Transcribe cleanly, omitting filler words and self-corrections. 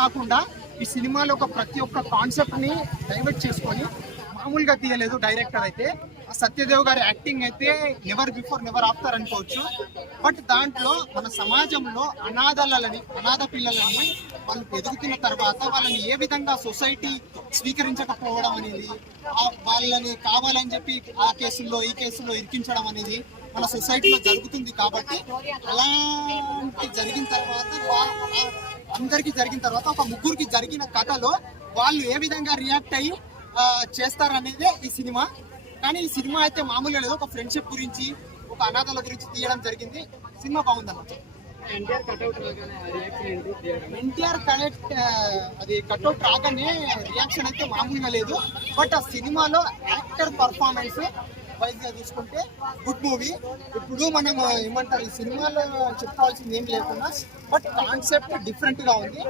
కాకుండా ఈ సినిమాలో ప్రతి ఒక్క కాన్సెప్ట్ ని డైవర్ట్ చేసుకొని మామూలుగా తీయలేదు డైరెక్టర్ అయితే. సత్యదేవ్ గారి యాక్టింగ్ అయితే నెవర్ బిఫోర్ నెవర్ ఆఫ్టర్ అనుకోవచ్చు. బట్ దాంట్లో మన సమాజంలో అనాథ పిల్లలని వాళ్ళు ఎదుగుతున్న తర్వాత వాళ్ళని ఏ విధంగా సొసైటీ స్వీకరించకపోవడం అనేది, వాళ్ళని కావాలని చెప్పి ఆ కేసుల్లో ఈ కేసుల్లో ఇరికించడం అనేది మన సొసైటీలో జరుగుతుంది. కాబట్టి అలాంటి జరిగిన తర్వాత అందరికి జరిగిన తర్వాత ఒక ముగ్గురికి జరిగిన కథలో వాళ్ళు ఏ విధంగా రియాక్ట్ అయ్యి చేస్తారనేదే ఈ సినిమా. కానీ ఈ సినిమా అయితే మామూలుగా లేదు, ఒక ఫ్రెండ్షిప్ గురించి, ఒక అనాథల గురించి తీయడం జరిగింది. సినిమా బాగుందన్నమాట. ఎన్టీఆర్ కనెక్ట్ అది కట్అవుట్ రాగానే రియాక్షన్ అయితే మామూలుగా లేదు. బట్ ఆ సినిమాలో యాక్టర్ పర్ఫార్మెన్స్ వైజ్ గా చూసుకుంటే గుడ్ మూవీ. ఇప్పుడు మనం ఏమంటారు, ఈ సినిమాలో చెప్పుకోవాల్సింది ఏం లేకుండా బట్ కాన్సెప్ట్ డిఫరెంట్ గా ఉంది.